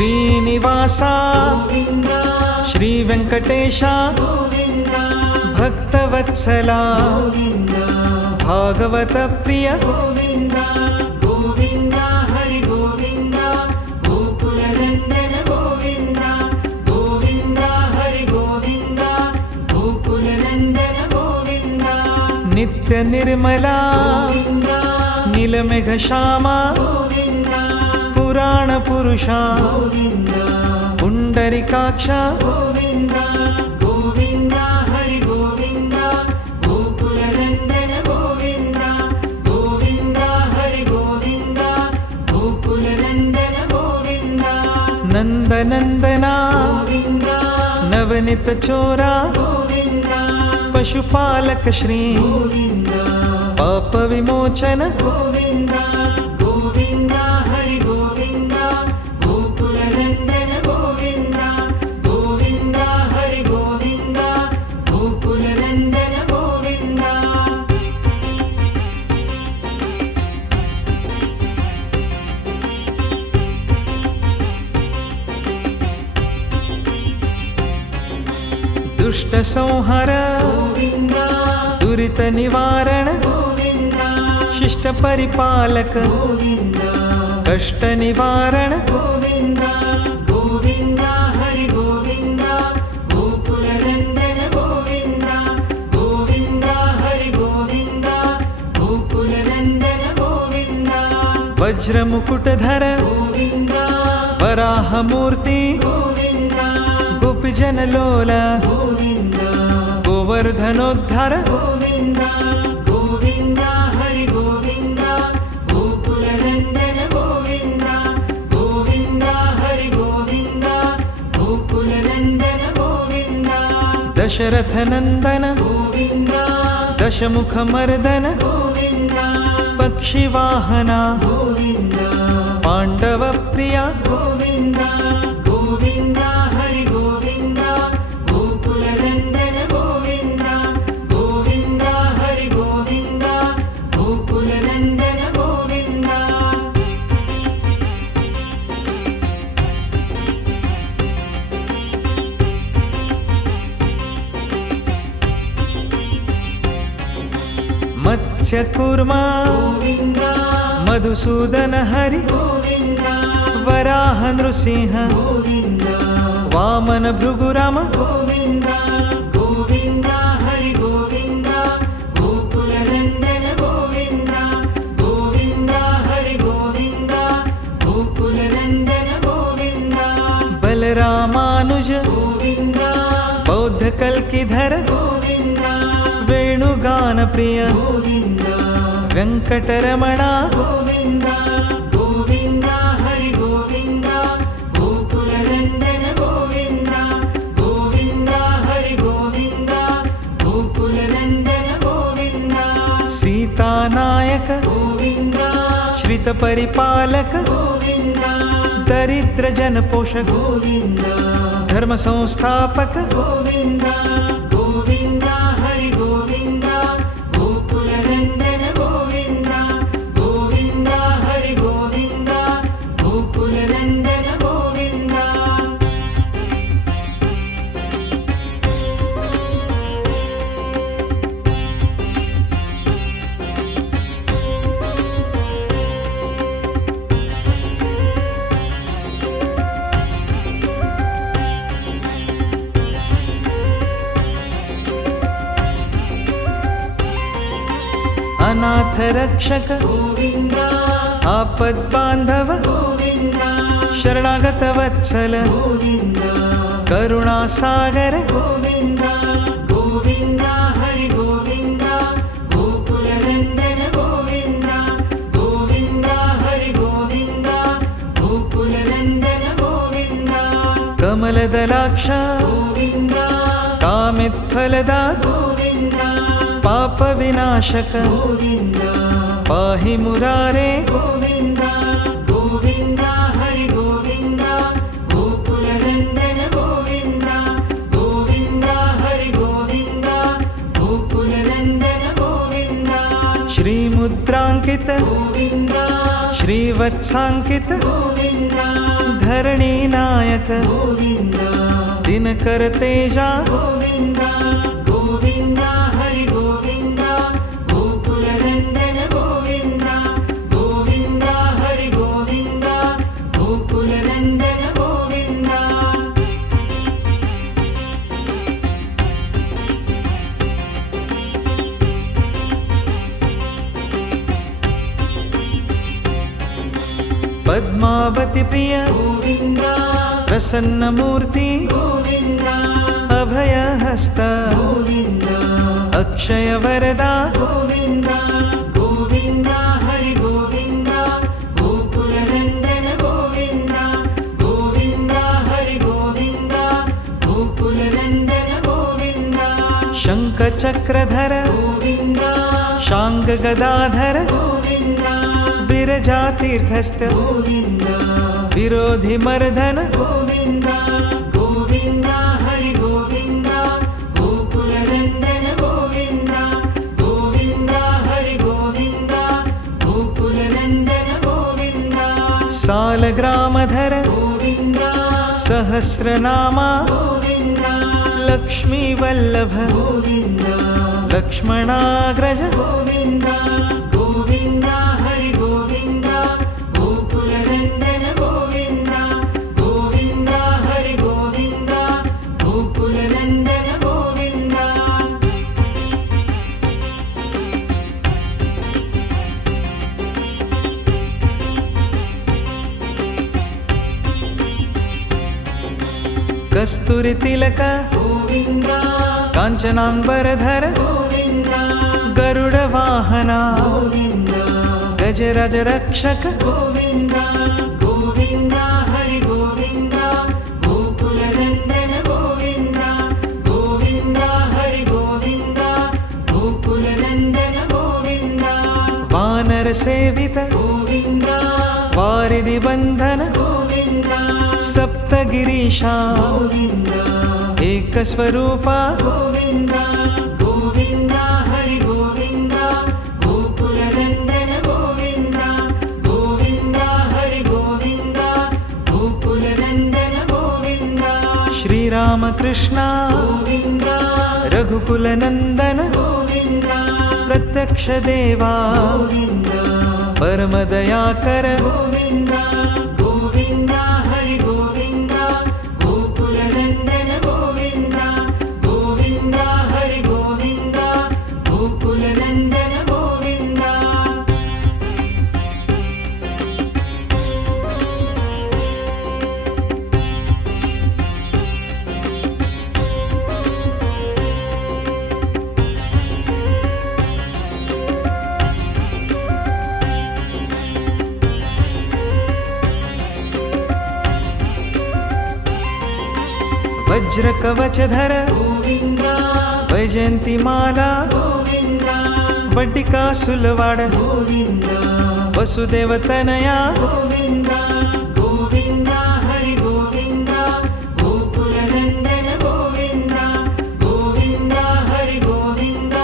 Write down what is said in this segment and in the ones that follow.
ಶ್ರೀನಿವಾಸ ಗೋವಿಂದ ಶ್ರೀ ವೆಂಕಟೇಶ ಗೋವಿಂದ ಭಕ್ತವತ್ಸಲ ಗೋವಿಂದ ಭಾಗವತ ಪ್ರಿಯ ಗೋವಿಂದ ಗೋವಿಂದ ಹರಿ ಗೋವಿಂದ ಗೋಕುಲ ನಂದನ ಗೋವಿಂದ ಗೋವಿಂದ ಹರಿ ಗೋವಿಂದ ಗೋಕುಲ ನಂದನ ಗೋವಿಂದ ನಿತ್ಯ ನಿರ್ಮಲ ಗೋವಿಂದ ನೀಲಮೇಘ ಶ್ಯಾಮ ಗೋವಿಂದ ಪುರಾಣ ಪುರುಷ ಗೋವಿಂದ ಪುಂಡರಿಕಾಕ್ಷ ಗೋವಿಂದ ಗೋವಿಂದ ಹರಿ ಗೋವಿಂದ ಗೋಕುಲ ನಂದನ ಗೋವಿಂದ ಗೋವಿಂದ ಹರಿ ಗೋವಿಂದ ಗೋಕುಲ ನಂದನ ಗೋವಿಂದ ನಂದನಂದನ ಗೋವಿಂದ ನವನಿತ ಚೋರ ಗೋವಿಂದ ಪಶುಪಾಲಕ ಶ್ರೀ ಗೋವಿಂದ ಪಾಪ ವಿಮೋಚನ ಗೋವಿಂದ ಗೋವಿಂದ ಹರಿ ಗೋವಿಂದ ಗೋಕುಲ ನಂದನ ಗೋವಿಂದ ಗೋವಿಂದ ಹರಿ ಗೋವಿಂದ ಗೋಕುಲ ನಂದನ ಗೋವಿಂದ ದುಷ್ಟ ಸಂಹಾರ ಗೋವಿಂದ ದುರಿತ ನಿವಾರಣ ಗೋವಿಂದ ಶಿಷ್ಟ ಪರಿಪಾಲಕ ಗೋವಿಂದ ಕಷ್ಟ ನಿವಾರಣ ಗೋವಿಂದ ಗೋವಿಂದ ಹರಿ ಗೋವಿಂದ ಗೋಕುಲ ನಂದನ ಗೋವಿಂದ ಗೋವಿಂದ ಹರಿ ಗೋವಿಂದ ಗೋಕುಲ ನಂದನ ಗೋವಿಂದ ವಜ್ರ ಮುಕುಟಧರ ಗೋವಿಂದ ವರಾಹ ಮೂರ್ತಿ ಗೋವಿಂದ ಗೋಪಿಜನ ಲೋಲ ಗೋವಿಂದ ಗೋವರ್ಧನೋದ್ಧಾರ ಗೋವಿಂದ ಗೋವಿಂದ ಹರಿ ಗೋವಿಂದ ಗೋಕುಲ ನಂದನ ಗೋವಿಂದ ಗೋವಿಂದ ಹರಿ ಗೋವಿಂದ ಗೋಕುಲ ನಂದನ ಗೋವಿಂದ ದಶರಥ ನಂದನ ಗೋವಿಂದ ದಶಮುಖ ಮರ್ದನ ಗೋವಿಂದ ಪಕ್ಷಿ ವಾಹನ ಗೋವಿಂದ ಪಾಂಡವ ಪ್ರಿಯ ಗೋವಿಂದ ಗೋವಿಂದ ಹರಿ ಗೋವಿಂದ ಗೋಕುಲ ನಂದನ ಗೋವಿಂದ ಗೋವಿಂದ ಹರಿ ಗೋವಿಂದ ಗೋಕುಲ ನಂದನ ಗೋವಿಂದ ಮತ್ಸ್ಯ ಕೂರ್ಮ ಗೋವಿಂದ ಮಧುಸೂದನ ಹರಿ ಗೋವಿಂದ ವರಾಹ ನೃಸಿಂಹ ಗೋವಿಂದ ವಾಮನ ಭೃಗುರಾಮ ಗೋವಿಂದ ಗೋವಿಂದ ಹರಿ ಗೋವಿಂದ ಗೋಕುಲ ನಂದನ ಗೋವಿಂದ ಗೋವಿಂದ ಹರಿ ಗೋವಿಂದ ಗೋಕುಲ ನಂದನ ಗೋವಿಂದ ಬಲರಾಮಾನುಜ ಗೋವಿಂದ ಬೌದ್ಧ ಕಲ್ಕಿಧರ ಗೋವಿಂದ ವೇಣುಗಾನ ಪ್ರಿಯ ಗೋವಿಂದ ವೆಂಕಟರಮಣ ಗೋವಿಂದ ಗೋವಿಂದ ಹರಿ ಗೋವಿಂದ ಗೋಕುಲ ನಂದನ ಗೋವಿಂದ ಗೋವಿಂದ ಹರಿ ಗೋವಿಂದ ಗೋಕುಲ ನಂದನ ಗೋವಿಂದ ಸೀತಾನಾಯಕ ಗೋವಿಂದ ಶ್ರಿತ ಪರಿಪಾಲಕ ಗೋವಿಂದ ದರಿದ್ರ ಜನ ಪೋಷಕ ಗೋವಿಂದ ಧರ್ಮ ಸಂಸ್ಥಾಪಕ ಗೋವಿಂದ ಗೋವಿಂದ ಹರಿ ಗೋವಿಂದ ಗೋಕುಲ ನಂದನ ಗೋವಿಂದ ಗೋವಿಂದ ಹರಿ ಗೋವಿಂದ ಗೋಕುಲ ನಂದನ ಗೋವಿಂದ ಅನಾಥ ರಕ್ಷಕ ಗೋವಿಂದ ಆಪದ್ ಬಾಂಧವ ಗೋವಿಂದ ಶರಣಾಗತ ವತ್ಸಲ ಗೋವಿಂದ ಕರುಣಾಸಾಗರ ಗೋವಿಂದ ಗೋವಿಂದ ಹರಿ ಗೋವಿಂದ ಗೋಕುಲ ನಂದನ ಗೋವಿಂದ ಗೋವಿಂದ ಹರಿ ಗೋವಿಂದ ಗೋಕುಲ ನಂದನ ಗೋವಿಂದ ಕಮಲದಲಾಕ್ಷ ಗೋವಿಂದ ಕಾಮಿತ್ಫಲದ ಗೋವಿಂದ ಪಾಪ ವಿನಾಶಕ ಗೋವಿಂದ ಪಾಹಿ ಮುರಾರೇ ಗೋವಿಂದ ಗೋವಿಂದ ಹರಿ ಗೋವಿಂದ ಗೋಕುಲ ನಂದನ ಗೋವಿಂದ ಗೋವಿಂದ ಹರಿ ಗೋವಿಂದ ಗೋಕುಲ ನಂದನ ಗೋವಿಂದ ಶ್ರೀ मुद्रांकित गोविन्द श्रीवत्सांकित गोविन्द धरणी नायक गोविन्द दिनकर तेजा गोविन्द गोविन्द हरि गोविन्द गोकुलनन्दन गोविन्द गोविन्द हरि गोविन्द गोकुलनन्दन गोविन्द पद्मावती प्रिय गोविन्द प्रसन्न मूर्ति गोविन्द अभय हस्त गोविन्द अक्षय वरदा गोविन्द गोविन्द हरि गोविन्द गोकुलनन्दन गोविन्द गोविन्द हरि गोविन्द गोकुलनन्दन गोविन्द शंख चक्रधर गोविन्द शांग गदाधर गोविन्द विरजा तीर्थस्थ गोविन्द विरोधि मर्दन गोविन्द गोविन्द हरि गोविन्द गोकुलनन्दन गोविन्द गोविन्द हरि गोविन्द गोकुलनन्दन गोविन्द सालग्रामधर गोविन्द सहस्रनामा गोविन्द लक्ष्मी वल्लभ गोविन्द लक्ष्मणाग्रज गोविन्द गोविन्द हरि गोविन्द गोकुलनन्दन गोविन्द गोविन्द हरि गोविन्द गोकुलनन्दन गोविन्द कस्तूरि तिलक गोविन्द काञ्चनाम्बरधर गोविन्द गरुड वाहना गोविन्द गजराज रक्षक गोविन्द गोविन्द हरि गोविन्द गोकुलनन्दन गोविन्द गोविन्द हरि गोविन्द गोकुलनन्दन गोविन्द वानर सेवित गोविन्द वारिधि बन्धन गोविन्द सप्तगिरीशा गोविन्द एकस्वरूपा गोविन्द गोविन्द हरि गोविन्द गोकुलनन्दन गोविन्द गोविन्द हरि गोविन्द गोकुलनन्दन गोविन्द श्रीरामकृष्ण गोविन्द रघुकुलनन्दन गोविन्द प्रत्यक्ष देवा गोविन्द परमदयाकर गोविन्द गोविन्द हरि गोविन्द गोकुलनन्दन गोविन्द गोविन्द हरि गोविन्द गोकुलनन्दन गोविन्द वज्र कवचधर गोविन्द वैजयंती माला गोविन्द वड्डिका सुलवाड गोविन्द वसुदेव तनया गोविन्द गोविन्द हरि गोविन्द गोकुलनन्दन गोविन्द गोविन्द हरि गोविन्द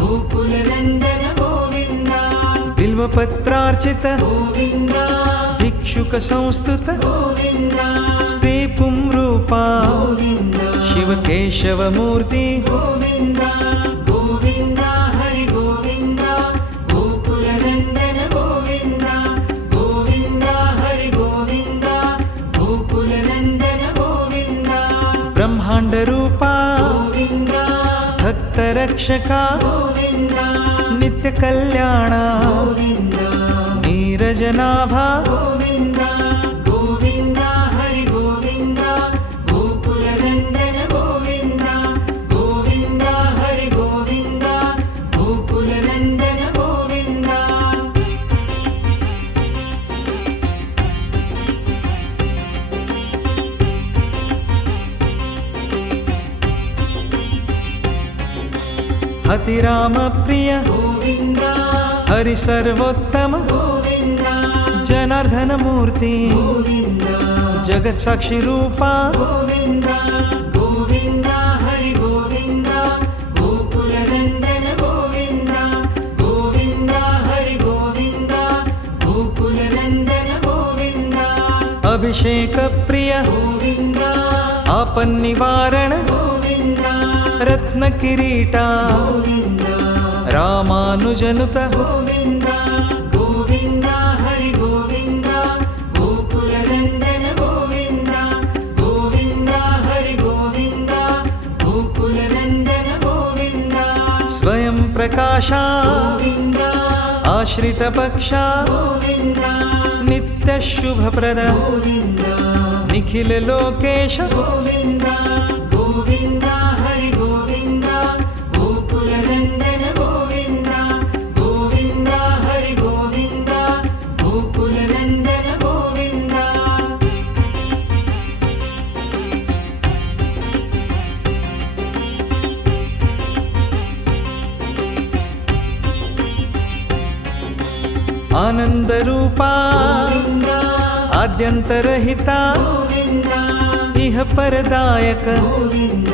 गोकुलनन्दन गोविन्द बिल्वपत्रार्चित गोविन्द भिक्षुक संस्तुत गोविन्द स्त्री पुंरूपा गोविन्द शिव केशव मूर्ति गोविन्द गोविन्द हरि गोविन्द गोकुलनन्दन गोविन्द गोविन्द हरि गोविन्द गोकुलनन्दन गोविन्द ब्रह्मांड रूपा गोविन्द भक्त रक्षका गोविन्द नित्य कल्याणा गोविन्द नीरजनाभा गोविन्द गोविन्द हरि गोविन्द गोकुलनन्दन गोविन्द गोविन्द हरि गोविन्द गोकुलनन्दन गोविन्द हतिराम प्रिय गोविन्द हरि सर्वोत्तम गोविन्द जनार्दन मूर्ति गोविन्द जगत साक्षी रूपा गोविन्द गोविन्द हरि गोविन्द गोकुलनन्दन गोविन्द गोविन्द हरि अभिषेक प्रिय गोविन्द आपन्निवारण गोविन्द रत्न किरीटा गोविन्द रामानुजनुत गोविन्द गोविन्द हरि गोविन्द गोकुलनन्दन गोविन्द गोविन्द हरि गोविन्द गोकुलनन्दन गोविन्द स्वयं प्रकाशा गोविन्द आश्रित पक्षा गोविन्द नित्य शुभप्रद गोविन्द निखिल लोकेश गोविन्द गोविन्द हरि गोविन्द गोकुलनन्दन गोविन्द गोविन्द हरि गोविन्द गोकुलनन्दन गोविन्द आनंद रूपा गोविन्द आद्यंतरहिता गोविन्द इह परदायक गोविन्द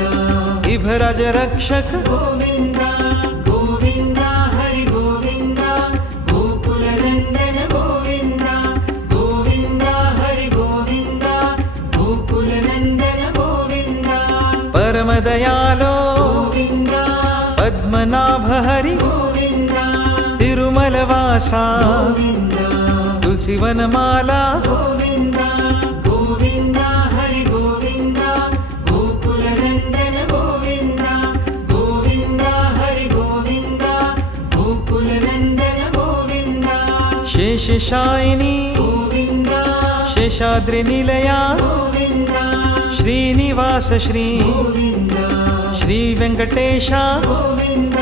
इभराज रक्षक गोविन्द गोविन्द हरि गोविन्द गोकुलनन्दन गोविन्द गोविन्द हरि गोविन्द गोकुलनन्दन गोविन्द परम दयालो गोविन्द पद्मनाभ हरि गोविन्द तिरुमलवासा गोविन्द तुलसीवनमाला गोविन्द गोविन्द हरि गोविन्द गोकुलनन्दन गोविन्द गोविन्द हरि गोविन्द गोकुलनन्दन गोविन्द शेषशायिनी गोविन्द शेषाद्रि निलया गोविन्द श्रीनिवास श्री गोविन्द श्री वेंकटेशा गोविन्द